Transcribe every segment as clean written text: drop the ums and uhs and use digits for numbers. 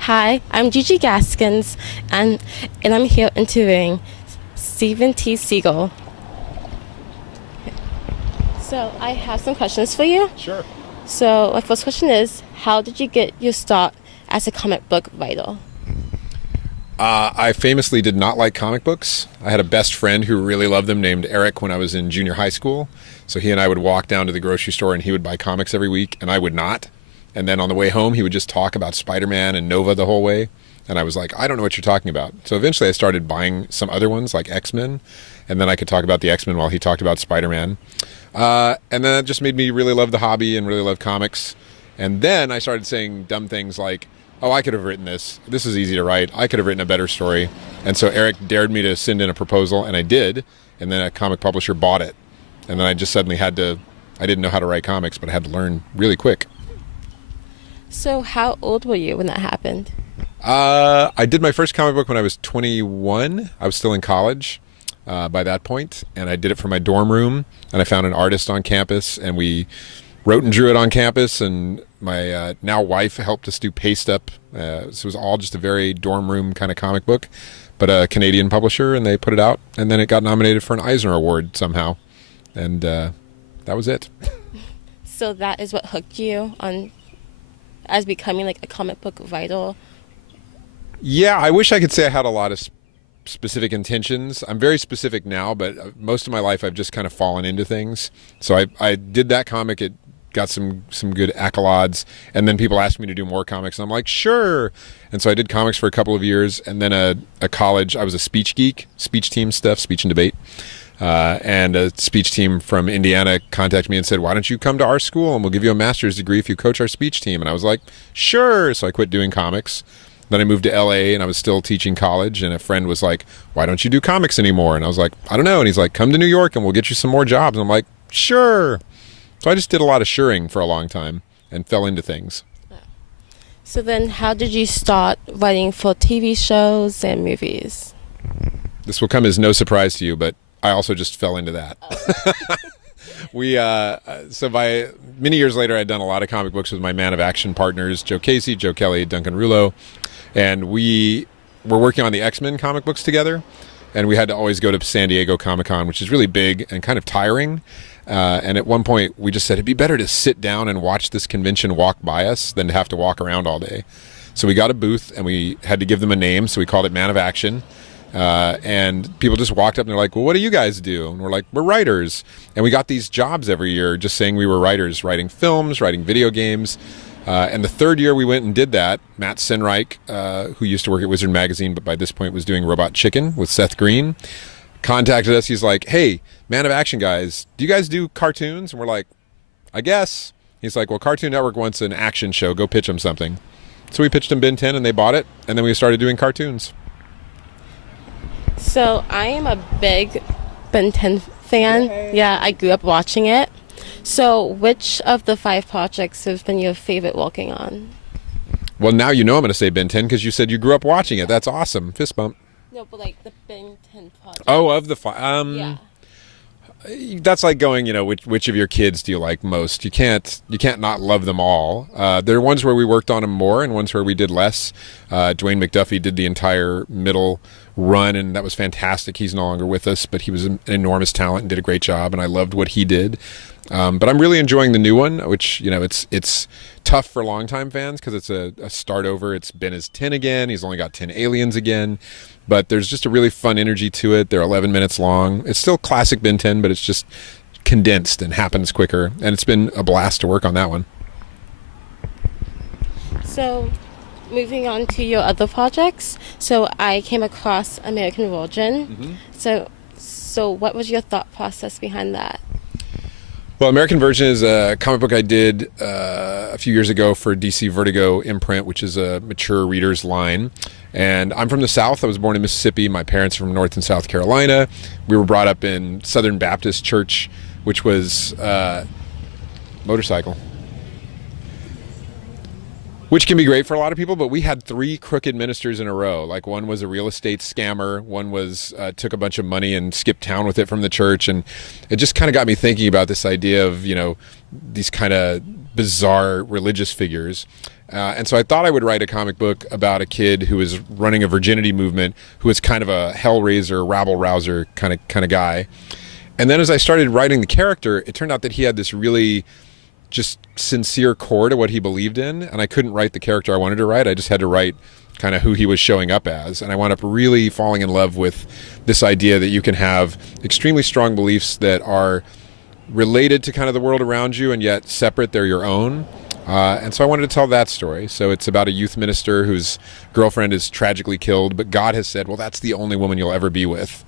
Hi, I'm Gigi Gaskins, and I'm here interviewing Stephen T. Seagle. So I have some questions for you. Sure. So my first question is, how did you get your start as a comic book writer? I famously did not like comic books. I had a best friend who really loved them named Eric when I was in junior high school. So he and I would walk down to the grocery store and he would buy comics every week and I would not. And then on the way home, he would just talk about Spider-Man and Nova the whole way. And I was like, I don't know what you're talking about. So eventually I started buying some other ones like X-Men. And then I could talk about the X-Men while he talked about Spider-Man. And then that just made me really love the hobby and really love comics. And then I started saying dumb things like, oh, I could have written this. This is easy to write. I could have written a better story. And so Eric dared me to send in a proposal, and I did. And then a comic publisher bought it. And then I just suddenly I didn't know how to write comics, but I had to learn really quick. So how old were you when that happened? I did my first comic book when I was 21. I was still in college by that point, and I did it for my dorm room. And I found an artist on campus, and we wrote and drew it on campus. And my now wife helped us do paste up. So it was all just a very dorm room kind of comic book, but a Canadian publisher, and they put it out. And then it got nominated for an Eisner Award somehow, and that was it. So that is what hooked you on as becoming like a comic book writer. Yeah, I wish I could say I had a lot of specific intentions. I'm very specific now, but most of my life I've just kind of fallen into things. So I did that comic. It got some good accolades, and then people asked me to do more comics, and I'm like, sure. And so I did comics for a couple of years, and then a college. I was a speech geek, speech team stuff, speech and debate. And a speech team from Indiana contacted me and said, why don't you come to our school and we'll give you a master's degree if you coach our speech team? And I was like, sure. So I quit doing comics. Then I moved to LA and I was still teaching college, and a friend was like, why don't you do comics anymore? And I was like, I don't know. And he's like, come to New York and we'll get you some more jobs. And I'm like, sure. So I just did a lot of suring for a long time and fell into things. So then how did you start writing for TV shows and movies? This will come as no surprise to you, but I also just fell into that. So by many years later, I'd done a lot of comic books with my Man of Action partners, Joe Casey, Joe Kelly, Duncan Rouleau, and we were working on the X-Men comic books together, and we had to always go to San Diego Comic-Con, which is really big and kind of tiring. And at one point, we just said it'd be better to sit down and watch this convention walk by us than to have to walk around all day. So we got a booth, and we had to give them a name, so we called it Man of Action. And people just walked up and they're like, well, what do you guys do? And we're like, we're writers. And we got these jobs every year just saying we were writers, writing films, writing video games. And the third year we went and did that, Matt Senreich, who used to work at Wizard Magazine, but by this point was doing Robot Chicken with Seth Green, contacted us. He's like, hey, Man of Action guys, do you guys do cartoons? And we're like, I guess. He's like, well, Cartoon Network wants an action show. Go pitch them something. So we pitched them Ben 10 and they bought it. And then we started doing cartoons. So I am a big Ben 10 fan. Yay. Yeah, I grew up watching it. So which of the 5 projects has been your favorite working on? Well, now you know I'm going to say Ben 10 because you said you grew up watching it. That's awesome. Fist bump. No, but like the Ben 10 project. Oh, of the 5. Yeah. That's like going, which of your kids do you like most? You can't not love them all. There are ones where we worked on them more and ones where we did less. Dwayne McDuffie did the entire middle run, and that was fantastic. He's no longer with us, but he was an enormous talent and did a great job, and I loved what he did. But I'm really enjoying the new one, which, it's tough for longtime fans because it's a start over. It's Ben is 10 again. He's only got 10 aliens again. But there's just a really fun energy to it. They're 11 minutes long. It's still classic Ben 10, but it's just condensed and happens quicker. And it's been a blast to work on that one. So moving on to your other projects. So I came across American Virgin. Mm-hmm. So what was your thought process behind that? Well, American Virgin is a comic book I did a few years ago for DC Vertigo imprint, which is a mature reader's line. And I'm from the South. I was born in Mississippi. My parents are from North and South Carolina. We were brought up in Southern Baptist Church, which was motorcycle. Which can be great for a lot of people, but we had 3 crooked ministers in a row. Like, one was a real estate scammer, one was took a bunch of money and skipped town with it from the church, and it just kind of got me thinking about this idea of, these kind of bizarre religious figures. And so I thought I would write a comic book about a kid who was running a virginity movement, who was kind of a hellraiser, rabble-rouser kind of guy. And then as I started writing the character, it turned out that he had this really just sincere core to what he believed in, and I couldn't write the character I wanted to write. I just had to write kind of who he was showing up as, and I wound up really falling in love with this idea that you can have extremely strong beliefs that are related to kind of the world around you and yet separate, they're your own. And so I wanted to tell that story. So it's about a youth minister whose girlfriend is tragically killed, but God has said, well, that's the only woman you'll ever be with.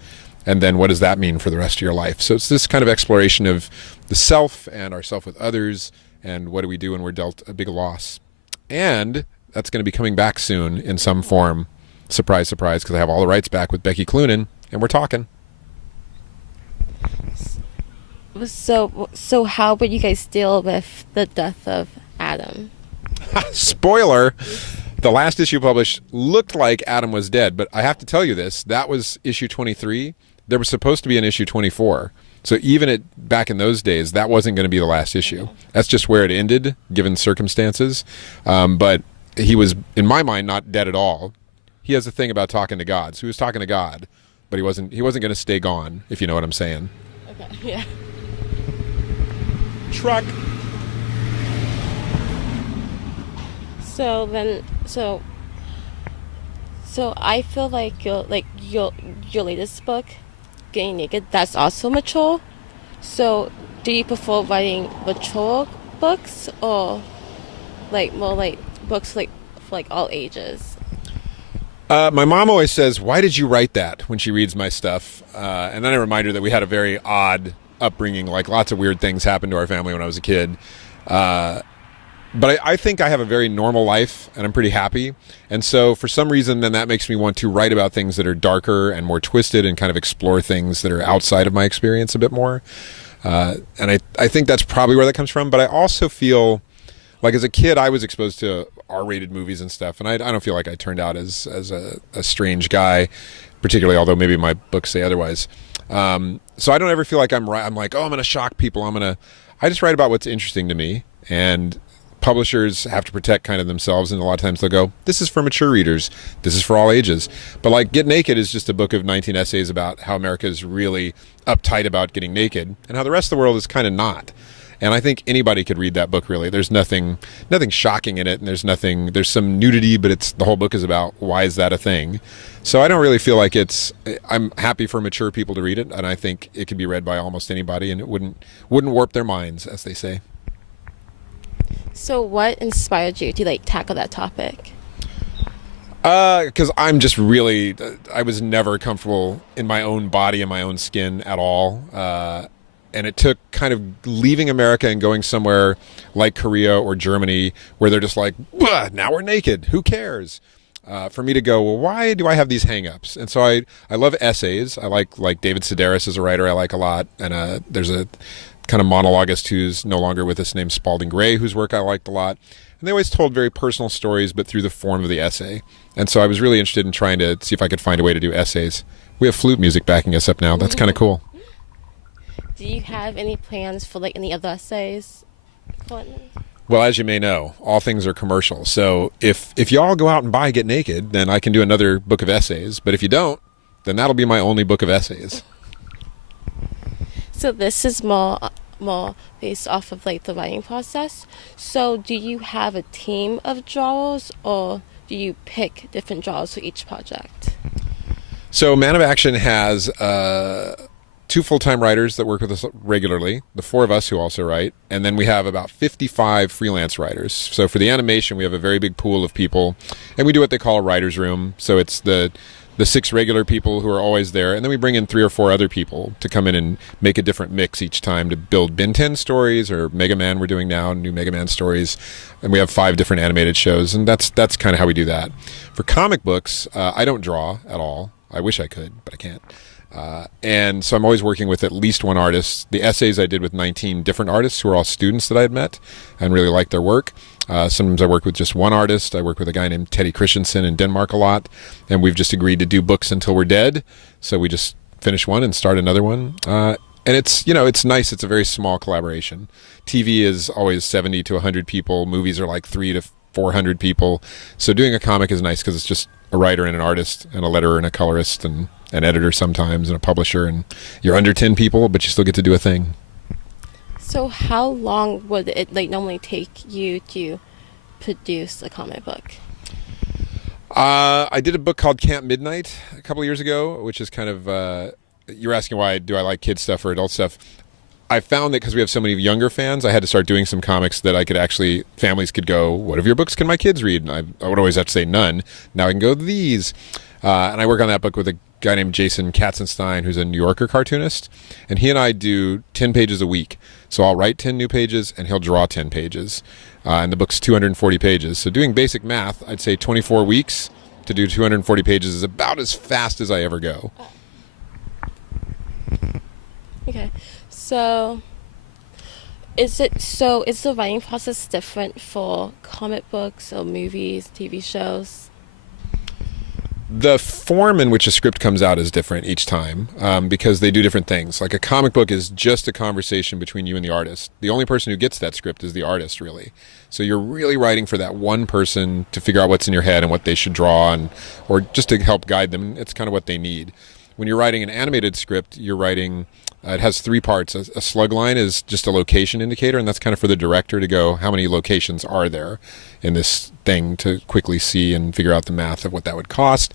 And then what does that mean for the rest of your life? So it's this kind of exploration of the self and our self with others, and what do we do when we're dealt a big loss. And that's going to be coming back soon in some form. Surprise, surprise, because I have all the rights back with Becky Cloonan, and we're talking. So how would you guys deal with the death of Adam? Spoiler! The last issue published looked like Adam was dead, but I have to tell you this, that was issue 23. There was supposed to be an issue 24. So even back in those days, that wasn't going to be the last issue. That's just where it ended, given circumstances. But he was, in my mind, not dead at all. He has a thing about talking to God. So he was talking to God, but he wasn't going to stay gone, if you know what I'm saying. Okay, yeah. Truck. So I feel like your latest book, Getting Naked, that's also mature. So do you prefer writing mature books or like more like books like for like all ages? My mom always says, "Why did you write that?" when she reads my stuff, and then I remind her that we had a very odd upbringing. Like lots of weird things happened to our family when I was a kid. But I think I have a very normal life, and I'm pretty happy. And so for some reason, then that makes me want to write about things that are darker and more twisted and kind of explore things that are outside of my experience a bit more. And I think that's probably where that comes from. But I also feel like as a kid, I was exposed to R-rated movies and stuff. And I don't feel like I turned out as a strange guy, particularly, although maybe my books say otherwise. So I don't ever feel like I'm like, oh, I'm going to shock people. I just write about what's interesting to me. And publishers have to protect kind of themselves, and a lot of times they'll go, this is for mature readers, this is for all ages. But like Get Naked is just a book of 19 essays about how America is really uptight about getting naked and how the rest of the world is kind of not. And I think anybody could read that book, really. There's nothing shocking in it, and there's some nudity, but the whole book is about why is that a thing. So I don't really feel like I'm happy for mature people to read it, and I think it could be read by almost anybody, and it wouldn't warp their minds, as they say. So what inspired you to tackle that topic? Because I'm just really, I was never comfortable in my own body and my own skin at all. And it took kind of leaving America and going somewhere like Korea or Germany where they're just like, now we're naked, who cares? For me to go, well, why do I have these hang-ups? And so I love essays. I like David Sedaris as a writer, I like a lot. And there's a kind of monologuist who's no longer with us named Spalding Gray, whose work I liked a lot. And they always told very personal stories, but through the form of the essay. And so I was really interested in trying to see if I could find a way to do essays. We have flute music backing us up now. That's kind of cool. Do you have any plans for any other essays? Well, as you may know, all things are commercial. So if y'all go out and buy Get Naked, then I can do another book of essays. But if you don't, then that'll be my only book of essays. So this is more based off of the writing process. So do you have a team of drawers, or do you pick different drawers for each project? So Man of Action has 2 full-time writers that work with us regularly, the 4 of us who also write, and then we have about 55 freelance writers. So for the animation, we have a very big pool of people, and we do what they call a writer's room. So it's the 6 regular people who are always there, and then we bring in 3 or 4 other people to come in and make a different mix each time to build Ben 10 stories, or Mega Man we're doing now, new Mega Man stories, and we have 5 different animated shows, and that's kind of how we do that. For comic books, I don't draw at all. I wish I could, but I can't. And so I'm always working with at least one artist. The essays I did with 19 different artists who are all students that I had met and really liked their work. Sometimes I work with just one artist. I work with a guy named Teddy Christensen in Denmark a lot, and we've just agreed to do books until we're dead. So we just finish one and start another one. And it's nice. It's a very small collaboration. TV is always 70 to 100 people. Movies are like 300 to 400 people. So doing a comic is nice because it's just a writer and an artist and a letterer and a colorist and an editor sometimes and a publisher, and you're under 10 people, but you still get to do a thing. So how long would it like normally take you to produce a comic book? I did a book called Camp Midnight a couple of years ago, which is kind of, you're asking why do I like kid stuff or adult stuff. I found that because we have so many younger fans, I had to start doing some comics that I could actually, families could go, what of your books can my kids read? And I would always have to say none. Now I can go these. And I work on that book with a guy named Jason Katzenstein, who's a New Yorker cartoonist. And he and I do 10 pages a week. So I'll write 10 new pages and he'll draw 10 pages. And the book's 240 pages. So doing basic math, I'd say 24 weeks to do 240 pages is about as fast as I ever go. Okay. So is the writing process different for comic books or movies, TV shows? The form in which a script comes out is different each time because they do different things. Like a comic book is just a conversation between you and the artist. The only person who gets that script is the artist, really. So you're really writing for that one person to figure out what's in your head and what they should draw, or just to help guide them. It's kind of what they need. When you're writing an animated script, you're writing, it has three parts. A slug line is just a location indicator, and that's kind of for the director to go, how many locations are there in this thing to quickly see and figure out the math of what that would cost.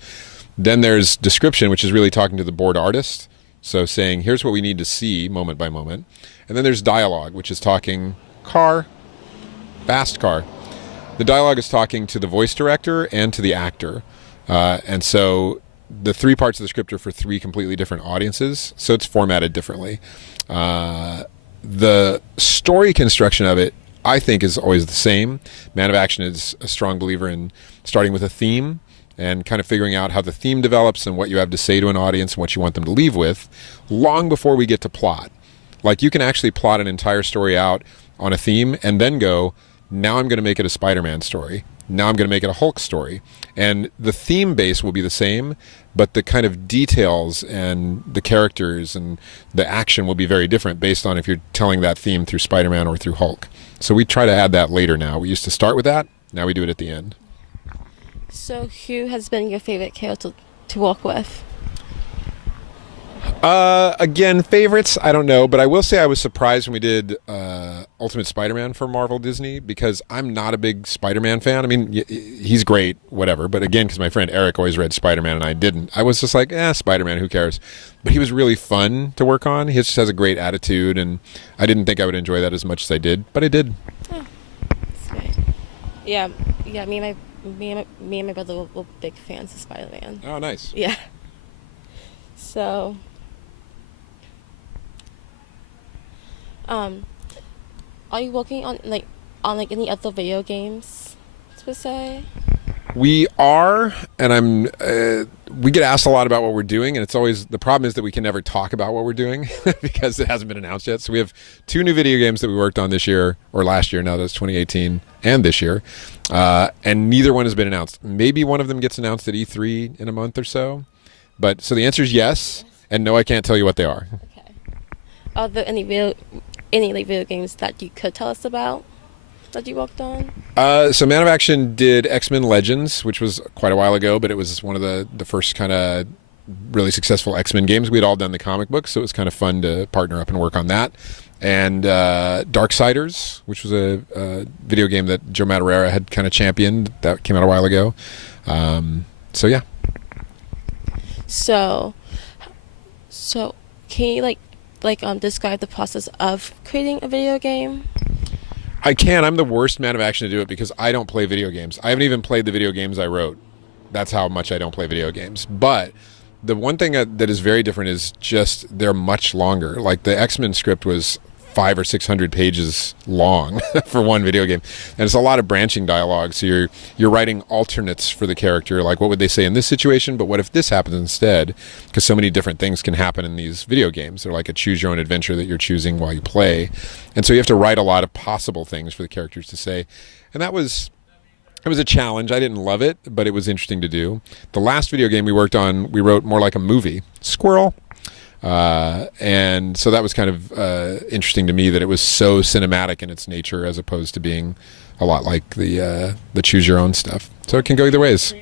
Then there's description, which is really talking to the board artist. So saying, here's what we need to see moment by moment. And then there's dialogue, which is talking car, fast car. The dialogue is talking to the voice director and to the actor. And so the three parts of the script are for three completely different audiences, so it's formatted differently. The story construction of it, I think, is always the same. Man of Action is a strong believer in starting with a theme and kind of figuring out how the theme develops and what you have to say to an audience and what you want them to leave with long before we get to plot. Like you can actually plot an entire story out on a theme and then go, now I'm going to make it a Spider-Man story. Now I'm going to make it a Hulk story. And the theme base will be the same, but the kind of details and the characters and the action will be very different based on if you're telling that theme through Spider-Man or through Hulk. So we try to add that later now. We used to start with that. Now we do it at the end. So who has been your favorite character to work with? Again, favorites, I don't know, but I will say I was surprised when we did Ultimate Spider-Man for Marvel Disney because I'm not a big Spider-Man fan. I mean, he's great, whatever, but again, because my friend Eric always read Spider-Man and I didn't, I was just like, Spider-Man, who cares? But he was really fun to work on. He just has a great attitude, and I didn't think I would enjoy that as much as I did, but I did. Oh, that's great. Yeah, me and my brother were big fans of Spider-Man. Oh, nice. Yeah. So, are you working on any other video games, per se? We are, and we get asked a lot about what we're doing, and it's always, the problem is that we can never talk about what we're doing because it hasn't been announced yet. So we have 2 new video games that we worked on this year, or last year, now that's 2018, and this year, and neither one has been announced. Maybe one of them gets announced at E3 in a month or so, but so the answer is yes, and no, I can't tell you what they are. Okay. Are there any video games that you could tell us about that you worked on? So Man of Action did X-Men Legends, which was quite a while ago, but it was one of the first kind of really successful X-Men games. We'd all done the comic books, so it was kind of fun to partner up and work on that. And Darksiders, which was a video game that Joe Madureira had kind of championed, that came out a while ago. So yeah. So can you describe the process of creating a video game? I can. I'm the worst Man of Action to do it because I don't play video games. I haven't even played the video games I wrote. That's how much I don't play video games. But the one thing that is very different is just they're much longer. Like the X-Men script was 500 or 600 pages long for one video game, and it's a lot of branching dialogue. So you're writing alternates for the character, like what would they say in this situation, but what if this happens instead? Because so many different things can happen in these video games. They're like a choose your own adventure that you're choosing while you play, and so you have to write a lot of possible things for the characters to say, and it was a challenge. I didn't love it, but it was interesting to do. The last video game we worked on, we wrote more like a movie. Squirrel. And so that was kind of interesting to me that it was so cinematic in its nature as opposed to being a lot like the choose your own stuff. So it can go either ways.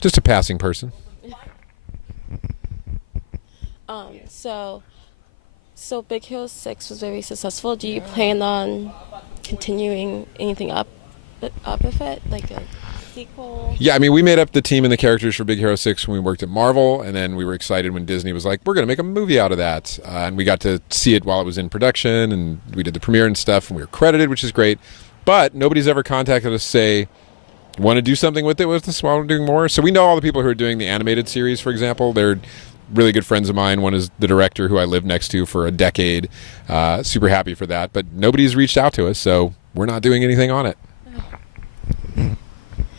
Just a passing person. So Big Hero 6 was very successful. Do you plan on continuing anything up with it, like a sequel? Yeah, I mean, we made up the team and the characters for Big Hero 6 when we worked at Marvel, and then we were excited when Disney was like, we're going to make a movie out of that. And we got to see it while it was in production, and we did the premiere and stuff, and we were credited, which is great. But nobody's ever contacted us to say, want to do something with us while we're doing more? So we know all the people who are doing the animated series, for example. They're really good friends of mine. One is the director who I lived next to for a decade. Super happy for that. But nobody's reached out to us, so we're not doing anything on it.